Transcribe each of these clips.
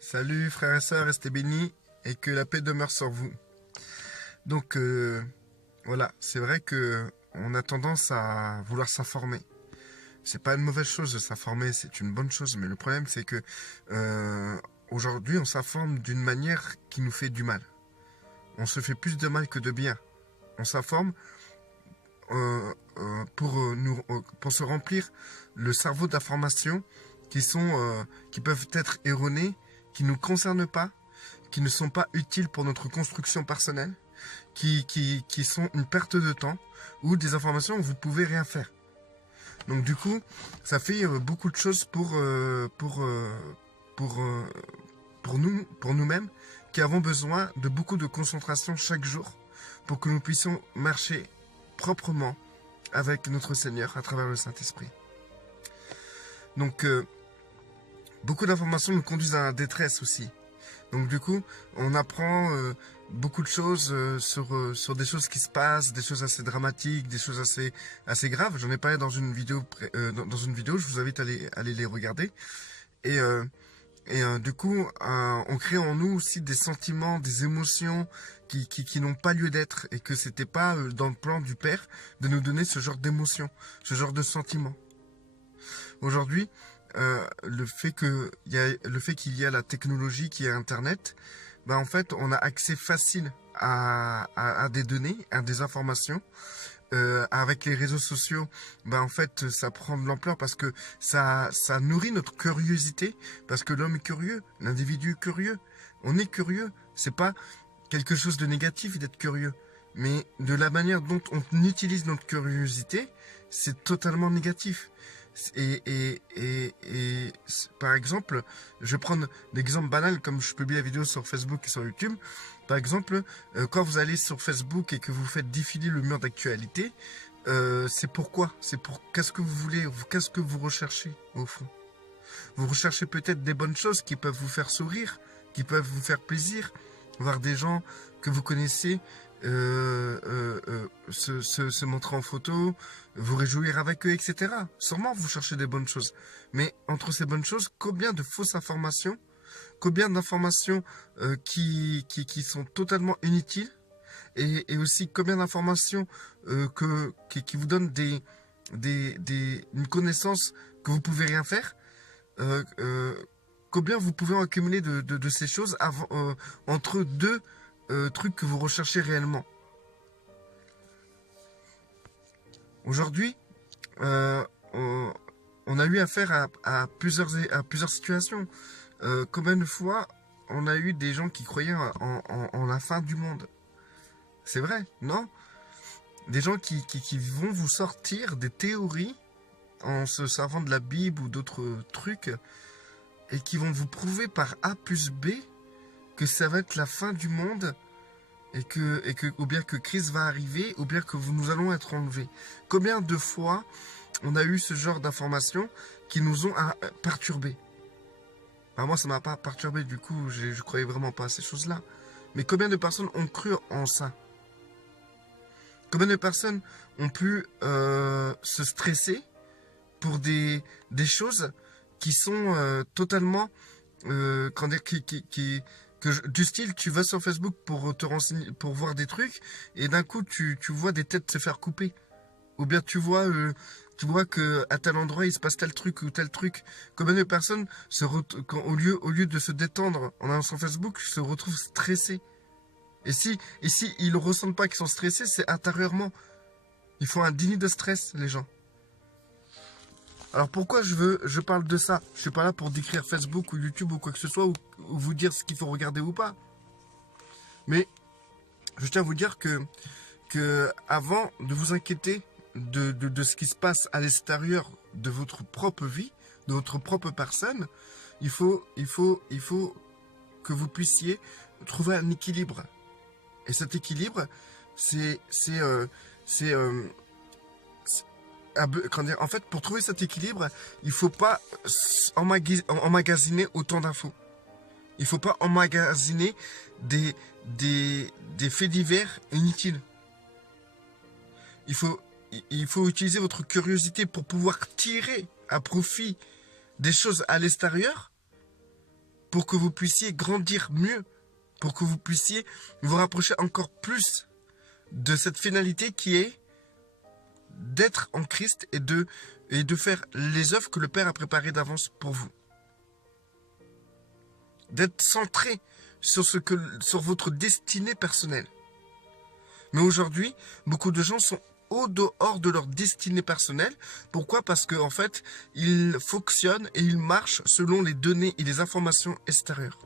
Salut frères et sœurs, restez bénis et que la paix demeure sur vous. Donc voilà, c'est vrai que on a tendance à vouloir s'informer. C'est pas une mauvaise chose de s'informer, c'est une bonne chose. Mais le problème c'est que aujourd'hui on s'informe d'une manière qui nous fait du mal. On se fait plus de mal que de bien. On s'informe pour se remplir le cerveau d'informations qui peuvent être erronées, qui ne nous concernent pas, qui ne sont pas utiles pour notre construction personnelle, qui sont une perte de temps, ou des informations où vous ne pouvez rien faire. Donc du coup, ça fait beaucoup de choses pour nous-mêmes, qui avons besoin de beaucoup de concentration chaque jour pour que nous puissions marcher proprement avec notre Seigneur à travers le Saint-Esprit. Donc, beaucoup d'informations nous conduisent à la détresse aussi. Donc du coup, on apprend beaucoup de choses sur des choses qui se passent, des choses assez dramatiques, des choses assez graves. J'en ai parlé dans une vidéo, je vous invite à aller les regarder. Et du coup, on crée en nous aussi des sentiments, des émotions qui n'ont pas lieu d'être, et que c'était pas dans le plan du Père de nous donner ce genre d'émotions, ce genre de sentiments. Aujourd'hui, le fait qu'il y a la technologie, qui est Internet, ben en fait, on a accès facile à des données, à des informations. Avec les réseaux sociaux, ben en fait, ça prend de l'ampleur parce que ça nourrit notre curiosité, parce que l'homme est curieux, l'individu est curieux. On est curieux. C'est pas quelque chose de négatif d'être curieux, mais de la manière dont on utilise notre curiosité, c'est totalement négatif. Par exemple, je vais prendre l'exemple banal, comme je publie la vidéo sur Facebook et sur YouTube. Par exemple, quand vous allez sur Facebook et que vous faites défiler le mur d'actualité, c'est pourquoi? Qu'est-ce que vous voulez? Qu'est-ce que vous recherchez au fond? Vous recherchez peut-être des bonnes choses qui peuvent vous faire sourire, qui peuvent vous faire plaisir, voir des gens que vous connaissez se montrer en photo, vous réjouir avec eux, etc. Sûrement vous cherchez des bonnes choses. Mais entre ces bonnes choses, combien de fausses informations, combien d'informations qui sont totalement inutiles, et aussi combien d'informations qui vous donnent une connaissance que vous pouvez rien faire, combien vous pouvez en accumuler de ces choses entre deux trucs que vous recherchez réellement. Aujourd'hui, on a eu affaire à plusieurs situations. Combien de fois on a eu des gens qui croyaient en la fin du monde? C'est vrai, non? Des gens qui vont vous sortir des théories en se servant de la Bible ou d'autres trucs, et qui vont vous prouver par A plus B que ça va être la fin du monde, ou bien que Christ va arriver, ou bien que nous allons être enlevés. Combien de fois on a eu ce genre d'informations qui nous ont perturbés? Enfin, moi, ça m'a pas perturbé, du coup, je croyais vraiment pas à ces choses-là. Mais combien de personnes ont cru en ça? Combien de personnes ont pu se stresser pour des choses qui sont totalement... du style, tu vas sur Facebook pour te renseigner, pour voir des trucs, et d'un coup tu vois des têtes se faire couper, ou bien tu vois que à tel endroit il se passe tel truc ou tel truc. Combien de personnes au lieu de se détendre en allant sur Facebook, se retrouvent stressés? Et si ils ne ressentent pas qu'ils sont stressés, c'est intérieurement. Ils font un déni de stress, les gens. Alors pourquoi je parle de ça? Je suis pas là pour décrire Facebook ou YouTube ou quoi que ce soit, ou vous dire ce qu'il faut regarder ou pas. Mais je tiens à vous dire que avant de vous inquiéter de ce qui se passe à l'extérieur de votre propre vie, de votre propre personne, il faut que vous puissiez trouver un équilibre. Et cet équilibre, en fait, pour trouver cet équilibre, il ne faut pas emmagasiner autant d'infos. Il ne faut pas emmagasiner des faits divers inutiles. Il faut utiliser votre curiosité pour pouvoir tirer à profit des choses à l'extérieur, pour que vous puissiez grandir mieux, pour que vous puissiez vous rapprocher encore plus de cette finalité qui est d'être en Christ et de faire les œuvres que le Père a préparées d'avance pour vous. D'être centré sur votre destinée personnelle. Mais aujourd'hui, beaucoup de gens sont au dehors de leur destinée personnelle. Pourquoi? Parce qu'en fait, ils fonctionnent et ils marchent selon les données et les informations extérieures.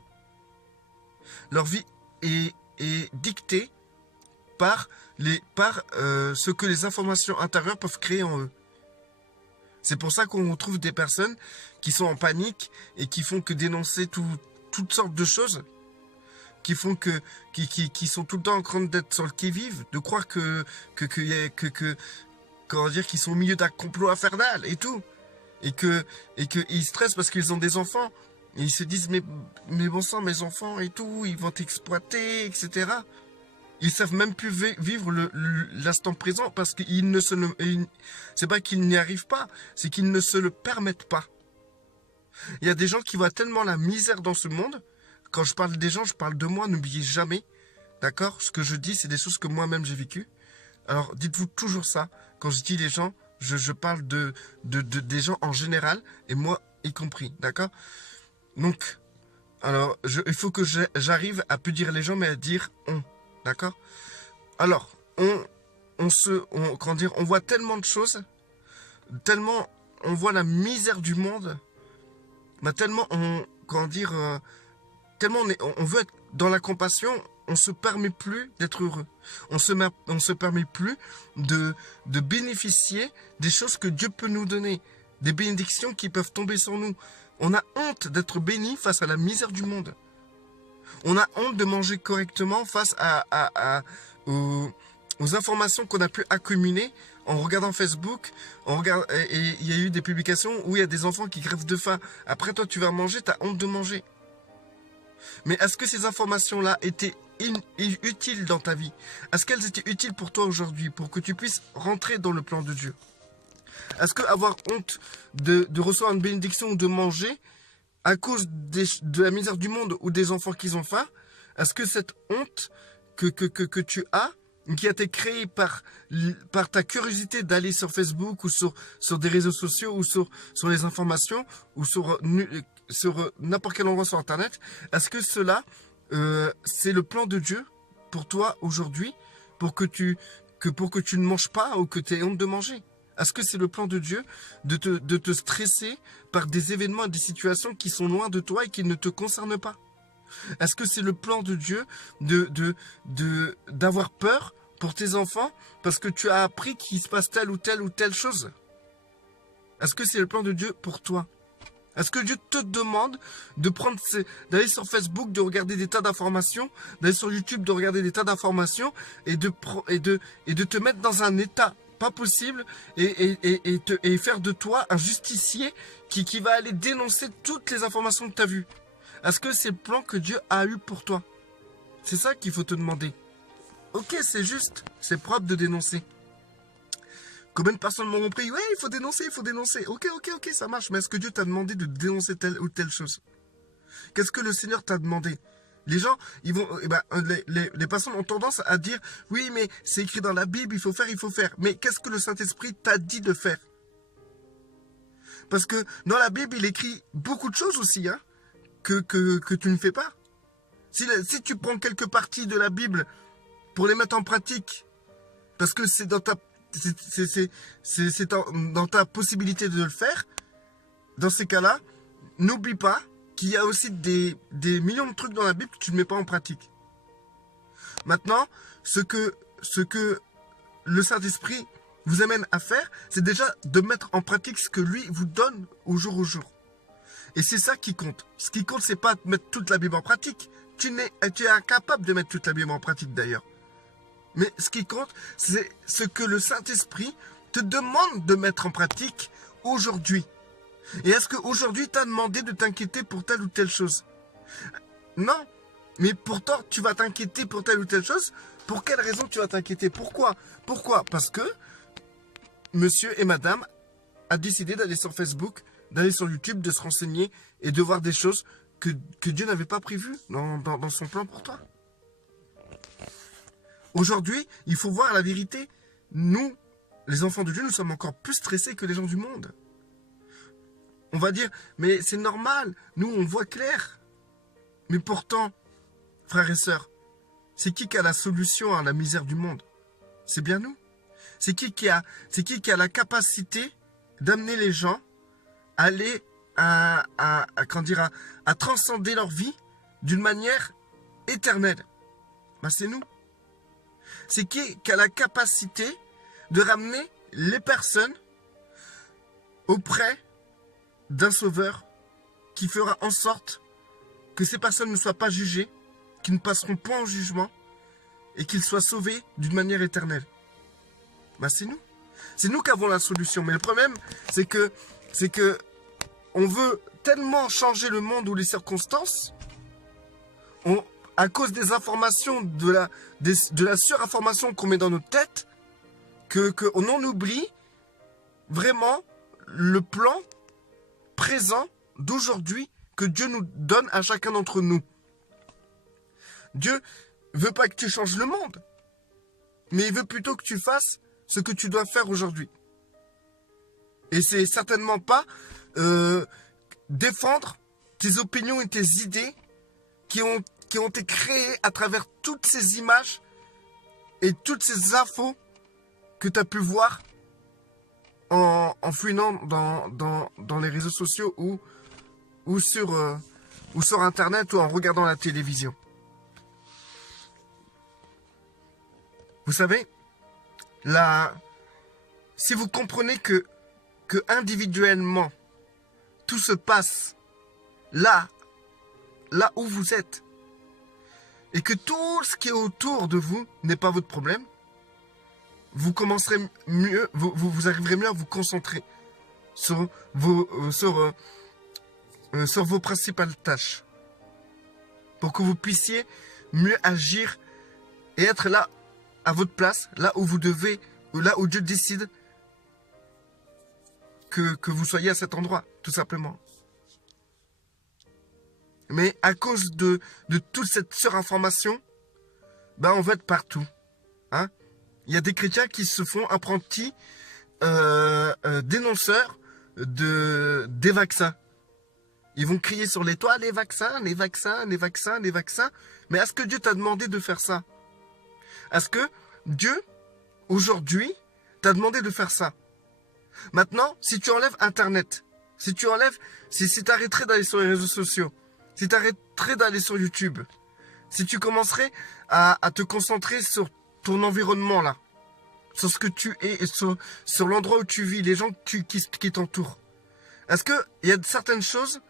Leur vie est dictée par ce que les informations intérieures peuvent créer en eux. C'est pour ça qu'on trouve des personnes qui sont en panique et qui font que dénoncer toutes sortes de choses, qui sont tout le temps en train d'être sur le qui-vive, de croire comment dire, qu'ils sont au milieu d'un complot infernal et tout, et qu'ils stressent parce qu'ils ont des enfants, et ils se disent mais bon sang, mes enfants et tout, ils vont t'exploiter, etc. Ils savent même plus vivre l'instant présent parce qu'ils ne se c'est pas qu'ils n'y arrivent pas, c'est qu'ils ne se le permettent pas. Il y a des gens qui voient tellement la misère dans ce monde. Quand je parle des gens, je parle de moi, n'oubliez jamais. D'accord? Ce que je dis, c'est des choses que moi-même j'ai vécues. Alors, dites-vous toujours ça. Quand je dis les gens, je parle des gens en général, et moi y compris. D'accord? Donc, alors, il faut que j'arrive à plus dire les gens, mais à dire on. D'accord? Alors, on voit tellement de choses, tellement on voit la misère du monde, tellement tellement on veut être dans la compassion, on se permet plus d'être heureux. On se permet plus de bénéficier des choses que Dieu peut nous donner, des bénédictions qui peuvent tomber sur nous. On a honte d'être béni face à la misère du monde. On a honte de manger correctement face aux informations qu'on a pu accumuler en regardant Facebook. Et il y a eu des publications où il y a des enfants qui crèvent de faim. Après, toi, tu vas manger, tu as honte de manger. Mais est-ce que ces informations-là étaient utiles dans ta vie? Est-ce qu'elles étaient utiles pour toi aujourd'hui, pour que tu puisses rentrer dans le plan de Dieu? Est-ce que avoir honte de recevoir une bénédiction ou de manger à cause de la misère du monde ou des enfants qui ont faim, est-ce que cette honte que tu as, qui a été créée par ta curiosité d'aller sur Facebook ou sur des réseaux sociaux ou sur les informations ou sur n'importe quel endroit sur Internet, est-ce que cela, c'est le plan de Dieu pour toi aujourd'hui, pour que tu ne manges pas ou que tu aies honte de manger? Est-ce que c'est le plan de Dieu de te stresser par des événements et des situations qui sont loin de toi et qui ne te concernent pas? Est-ce que c'est le plan de Dieu d'avoir peur pour tes enfants parce que tu as appris qu'il se passe telle ou telle chose? Est-ce que c'est le plan de Dieu pour toi? Est-ce que Dieu te demande d'aller sur Facebook, de regarder des tas d'informations, d'aller sur YouTube, de regarder des tas d'informations et de te mettre dans un état pas possible et faire de toi un justicier qui va aller dénoncer toutes les informations que tu as vues? Est-ce que c'est le plan que Dieu a eu pour toi? C'est ça qu'il faut te demander. Ok, c'est juste, c'est propre de dénoncer. Combien de personnes m'ont compris? Ouais, il faut dénoncer, il faut dénoncer. Ok, ça marche. Mais est-ce que Dieu t'a demandé de dénoncer telle ou telle chose? Qu'est-ce que le Seigneur t'a demandé? Les gens, les personnes ont tendance à dire, oui, mais c'est écrit dans la Bible, il faut faire. Mais qu'est-ce que le Saint-Esprit t'a dit de faire? Parce que dans la Bible, il écrit beaucoup de choses aussi, hein, que tu ne fais pas. Si tu prends quelques parties de la Bible pour les mettre en pratique, parce que c'est dans ta possibilité de le faire, dans ces cas-là, n'oublie pas qu'il y a aussi des millions de trucs dans la Bible que tu ne mets pas en pratique. Maintenant, ce que le Saint-Esprit vous amène à faire, c'est déjà de mettre en pratique ce que lui vous donne au jour au jour. Et c'est ça qui compte. Ce qui compte, c'est pas de mettre toute la Bible en pratique. Tu es incapable de mettre toute la Bible en pratique d'ailleurs. Mais ce qui compte, c'est ce que le Saint-Esprit te demande de mettre en pratique aujourd'hui. Et est-ce qu'aujourd'hui, tu as demandé de t'inquiéter pour telle ou telle chose? Non. Mais pourtant, tu vas t'inquiéter pour telle ou telle chose. Pour quelle raison tu vas t'inquiéter? Pourquoi? Parce que monsieur et madame a décidé d'aller sur Facebook, d'aller sur YouTube, de se renseigner et de voir des choses que Dieu n'avait pas prévu dans son plan pour toi. Aujourd'hui, il faut voir la vérité. Nous, les enfants de Dieu, nous sommes encore plus stressés que les gens du monde. On va dire, mais c'est normal, nous on voit clair. Mais pourtant, frères et sœurs, c'est qui a la solution à la misère du monde? C'est bien nous. C'est qui a la capacité d'amener les gens à aller à transcender leur vie d'une manière éternelle? Ben, c'est nous. C'est qui a la capacité de ramener les personnes auprès d'un sauveur qui fera en sorte que ces personnes ne soient pas jugées, qu'ils ne passeront point au jugement et qu'ils soient sauvés d'une manière éternelle. Ben, c'est nous. C'est nous qui avons la solution. Mais le problème, c'est que on veut tellement changer le monde ou les circonstances, à cause des informations, de la surinformation qu'on met dans notre tête, qu'on en oublie vraiment le plan présent d'aujourd'hui que Dieu nous donne à chacun d'entre nous. Dieu veut pas que tu changes le monde, mais il veut plutôt que tu fasses ce que tu dois faire aujourd'hui. Et c'est certainement pas défendre tes opinions et tes idées qui ont été créées à travers toutes ces images et toutes ces infos que tu as pu voir en fouinant dans les réseaux sociaux ou sur Internet ou en regardant la télévision. Vous savez, si vous comprenez que individuellement, tout se passe là où vous êtes, et que tout ce qui est autour de vous n'est pas votre problème, vous commencerez mieux, vous arriverez mieux à vous concentrer sur vos principales tâches, pour que vous puissiez mieux agir et être là à votre place, là où vous devez, là où Dieu décide que vous soyez à cet endroit, tout simplement. Mais à cause de toute cette surinformation, ben on va être partout. Hein? Il y a des chrétiens qui se font apprentis dénonceurs des vaccins. Ils vont crier sur les toits, les vaccins, les vaccins, les vaccins, les vaccins. Mais est-ce que Dieu t'a demandé de faire ça? Est-ce que Dieu, aujourd'hui, t'a demandé de faire ça? Maintenant, si tu enlèves Internet, si tu arrêterais d'aller sur les réseaux sociaux, si tu arrêterais d'aller sur YouTube, si tu commencerais à te concentrer sur ton environnement là, sur ce que tu es, et sur l'endroit où tu vis, les gens qui t'entourent, est-ce qu'il y a certaines choses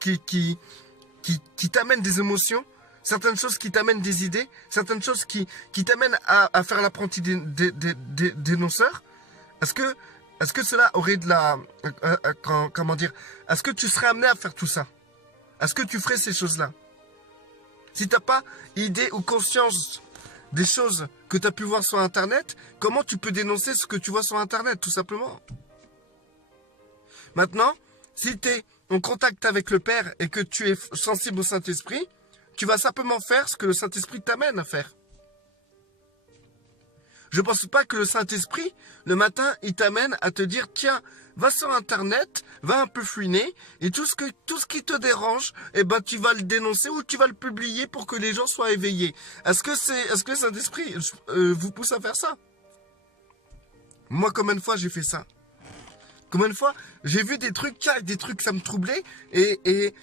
qui t'amènent des émotions, certaines choses qui t'amènent des idées, certaines choses qui t'amènent à faire l'apprenti dénonceur? Est-ce que cela aurait de la... comment dire? Est-ce que tu serais amené à faire tout ça? Est-ce que tu ferais ces choses-là? Si tu n'as pas idée ou conscience des choses que tu as pu voir sur Internet, comment tu peux dénoncer ce que tu vois sur Internet, tout simplement? Maintenant, si tu es en contact avec le Père et que tu es sensible au Saint-Esprit, tu vas simplement faire ce que le Saint-Esprit t'amène à faire. Je ne pense pas que le Saint-Esprit, le matin, il t'amène à te dire, tiens, va sur Internet, va un peu fouiner, et tout ce qui te dérange, eh ben, tu vas le dénoncer ou tu vas le publier pour que les gens soient éveillés. Est-ce que le Saint-Esprit vous pousse à faire ça? Moi, combien de fois j'ai fait ça? Combien de fois j'ai vu des trucs, ça me troublait, et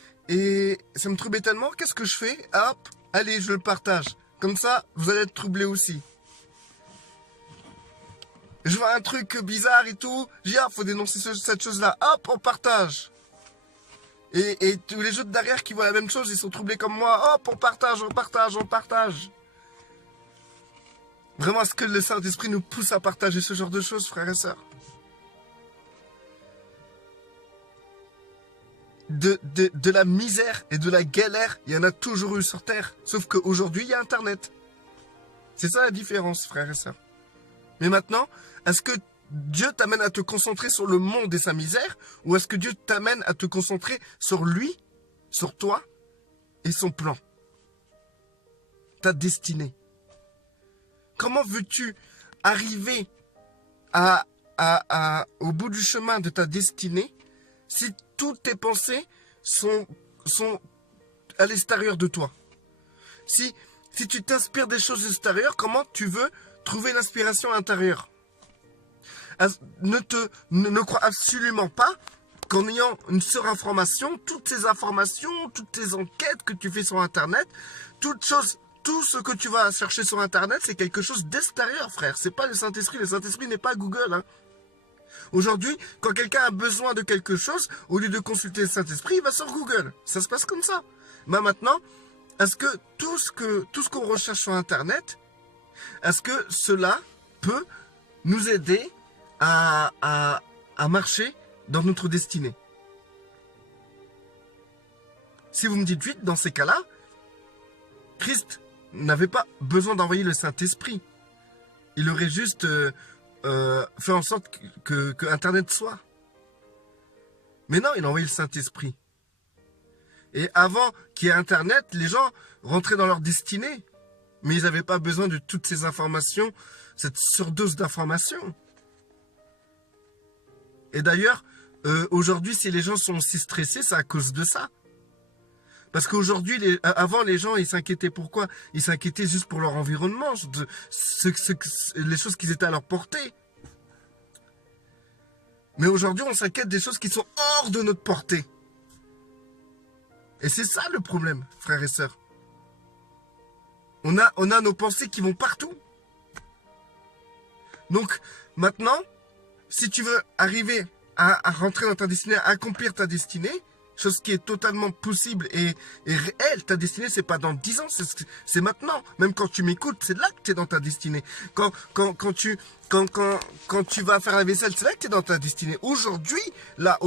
ça me troublait tellement, qu'est-ce que je fais? Hop, allez, je le partage. Comme ça, vous allez être troublés aussi. Je vois un truc bizarre et tout, je dis, faut dénoncer cette chose-là. Hop, on partage. Et tous les autres derrière qui voient la même chose, ils sont troublés comme moi. Hop, on partage, on partage, on partage. Vraiment, est-ce que le Saint-Esprit nous pousse à partager ce genre de choses, frères et sœurs? De la misère et de la galère, il y en a toujours eu sur Terre. Sauf qu'aujourd'hui, il y a Internet. C'est ça la différence, frères et sœurs. Mais maintenant, est-ce que Dieu t'amène à te concentrer sur le monde et sa misère, ou est-ce que Dieu t'amène à te concentrer sur lui, sur toi et son plan. Ta destinée. Comment veux-tu arriver au bout du chemin de ta destinée si toutes tes pensées sont à l'extérieur de toi? Si tu t'inspires des choses extérieures, comment tu veux trouver l'inspiration intérieure? Ne crois absolument pas qu'en ayant une surinformation, toutes ces informations, toutes ces enquêtes que tu fais sur Internet, tout ce que tu vas chercher sur Internet, c'est quelque chose d'extérieur, frère. C'est pas le Saint-Esprit. Le Saint-Esprit n'est pas Google. Hein. Aujourd'hui, quand quelqu'un a besoin de quelque chose, au lieu de consulter le Saint-Esprit, il va sur Google. Ça se passe comme ça. Mais maintenant, est-ce que tout ce qu'on recherche sur Internet, est-ce que cela peut nous aider à marcher dans notre destinée? Si vous me dites 8, dans ces cas-là, Christ n'avait pas besoin d'envoyer le Saint-Esprit. Il aurait juste fait en sorte que Internet soit. Mais non, il a envoyé le Saint-Esprit. Et avant qu'il y ait Internet, les gens rentraient dans leur destinée. Mais ils n'avaient pas besoin de toutes ces informations, cette surdose d'informations. Et d'ailleurs, aujourd'hui, si les gens sont aussi stressés, c'est à cause de ça. Parce qu'aujourd'hui, avant, les gens, ils s'inquiétaient pourquoi? Ils s'inquiétaient juste pour leur environnement, les choses qui étaient à leur portée. Mais aujourd'hui, on s'inquiète des choses qui sont hors de notre portée. Et c'est ça le problème, frères et sœurs. On a nos pensées qui vont partout. Donc, maintenant, si tu veux arriver à rentrer dans ta destinée, à accomplir ta destinée, chose qui est totalement possible et réelle, ta destinée, c'est pas dans 10 ans, c'est maintenant. Même quand tu m'écoutes, c'est là que tu es dans ta destinée. Quand tu vas faire la vaisselle, c'est là que tu es dans ta destinée. Aujourd'hui, là,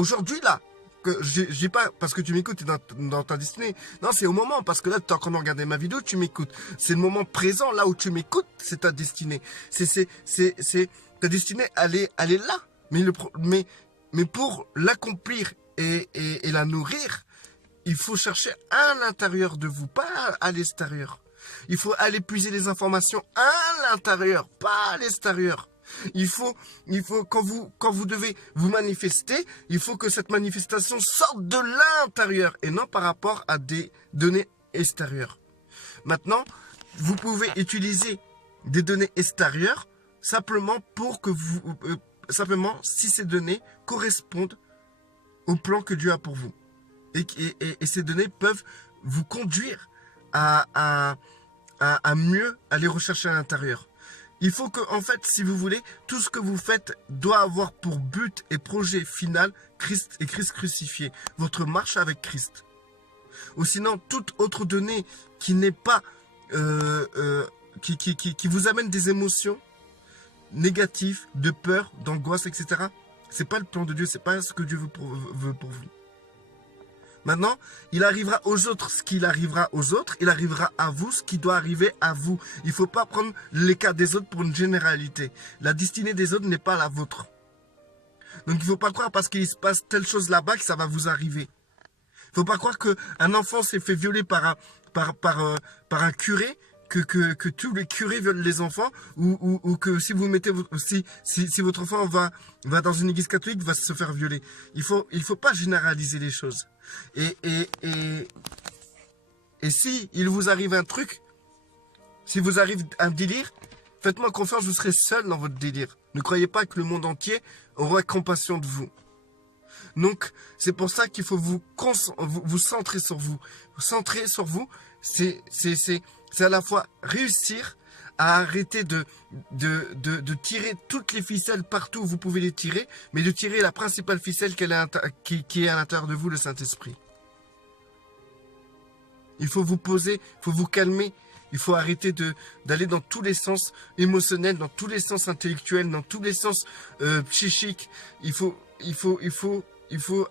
j'ai pas parce que tu m'écoutes, tu es dans ta destinée. Non, c'est au moment, parce que là, tu es en train de regarder ma vidéo, tu m'écoutes. C'est le moment présent, là où tu m'écoutes, c'est ta destinée. Ta destinée, elle est là. Mais pour l'accomplir et la nourrir, il faut chercher à l'intérieur de vous, pas à l'extérieur. Il faut aller puiser les informations à l'intérieur, pas à l'extérieur. Il faut quand vous devez vous manifester, il faut que cette manifestation sorte de l'intérieur et non par rapport à des données extérieures. Maintenant, vous pouvez utiliser des données extérieures simplement pour que simplement si ces données correspondent au plan que Dieu a pour vous. Et ces données peuvent vous conduire à mieux aller rechercher à l'intérieur. Il faut que, en fait, si vous voulez, tout ce que vous faites doit avoir pour but et projet final Christ et Christ crucifié. Votre marche avec Christ. Ou sinon, toute autre donnée qui n'est pas... qui vous amène des émotions négatives, de peur, d'angoisse, etc. C'est pas le plan de Dieu, c'est pas ce que Dieu veut pour vous. Maintenant, il arrivera aux autres ce qu'il arrivera aux autres, il arrivera à vous ce qui doit arriver à vous. Il ne faut pas prendre les cas des autres pour une généralité. La destinée des autres n'est pas la vôtre. Donc il ne faut pas croire parce qu'il se passe telle chose là-bas que ça va vous arriver. Il ne faut pas croire qu'un enfant s'est fait violer par un curé, que tous les curés violent les enfants, ou que si vous mettez si votre enfant va dans une église catholique, va se faire violer. Il faut pas généraliser les choses. Et si il vous arrive un truc, si vous arrive un délire, faites-moi confiance, vous serez seul dans votre délire. Ne croyez pas que le monde entier aura compassion de vous. Donc, c'est pour ça qu'il faut vous centrer sur vous. Vous centrer sur vous, c'est à la fois réussir à arrêter de tirer toutes les ficelles partout où vous pouvez les tirer, mais de tirer la principale ficelle qui est à l'intérieur de vous, le Saint-Esprit. Il faut vous poser, il faut vous calmer, il faut arrêter d'aller dans tous les sens émotionnels, dans tous les sens intellectuels, dans tous les sens psychiques. Il faut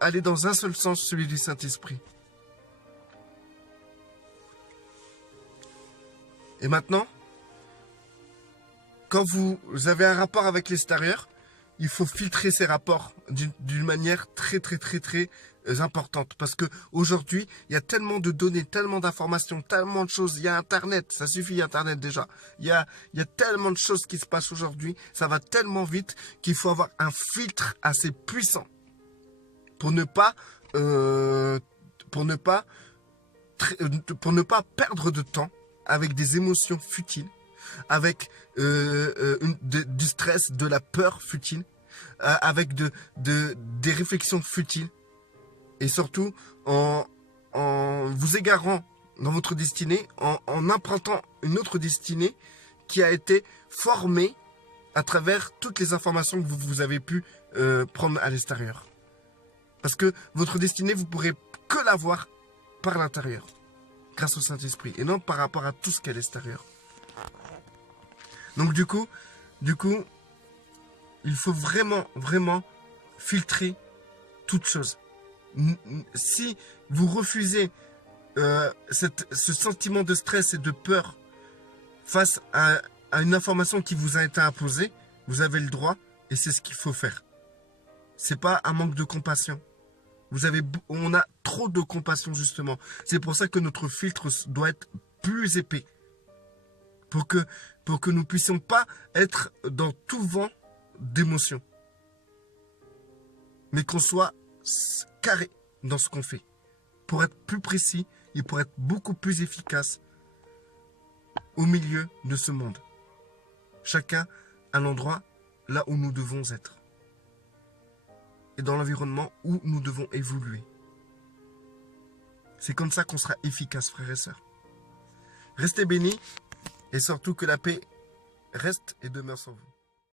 aller dans un seul sens, celui du Saint-Esprit. Et maintenant, quand vous avez un rapport avec l'extérieur, il faut filtrer ces rapports d'une manière très importante. Parce que aujourd'hui, il y a tellement de données, tellement d'informations, tellement de choses. Il y a Internet, ça suffit Internet déjà. Il y a tellement de choses qui se passent aujourd'hui. Ça va tellement vite qu'il faut avoir un filtre assez puissant pour ne pas perdre de temps avec des émotions futiles, avec du stress, de la peur futile, avec des réflexions futiles, et surtout en vous égarant dans votre destinée, en empruntant une autre destinée qui a été formée à travers toutes les informations que vous avez pu prendre à l'extérieur. Parce que votre destinée, vous pourrez que la voir par l'intérieur, grâce au Saint-Esprit, et non par rapport à tout ce qui est à l'extérieur. Donc du coup, il faut vraiment filtrer toute chose. Si vous refusez ce sentiment de stress et de peur face à une information qui vous a été imposée, vous avez le droit, et c'est ce qu'il faut faire. C'est pas un manque de compassion. On a trop de compassion, justement. C'est pour ça que notre filtre doit être plus épais. Pour que nous puissions pas être dans tout vent d'émotions. Mais qu'on soit carré dans ce qu'on fait. Pour être plus précis et pour être beaucoup plus efficace au milieu de ce monde. Chacun à l'endroit là où nous devons être. Et dans l'environnement où nous devons évoluer. C'est comme ça qu'on sera efficace, frères et sœurs. Restez bénis et surtout que la paix reste et demeure sur vous.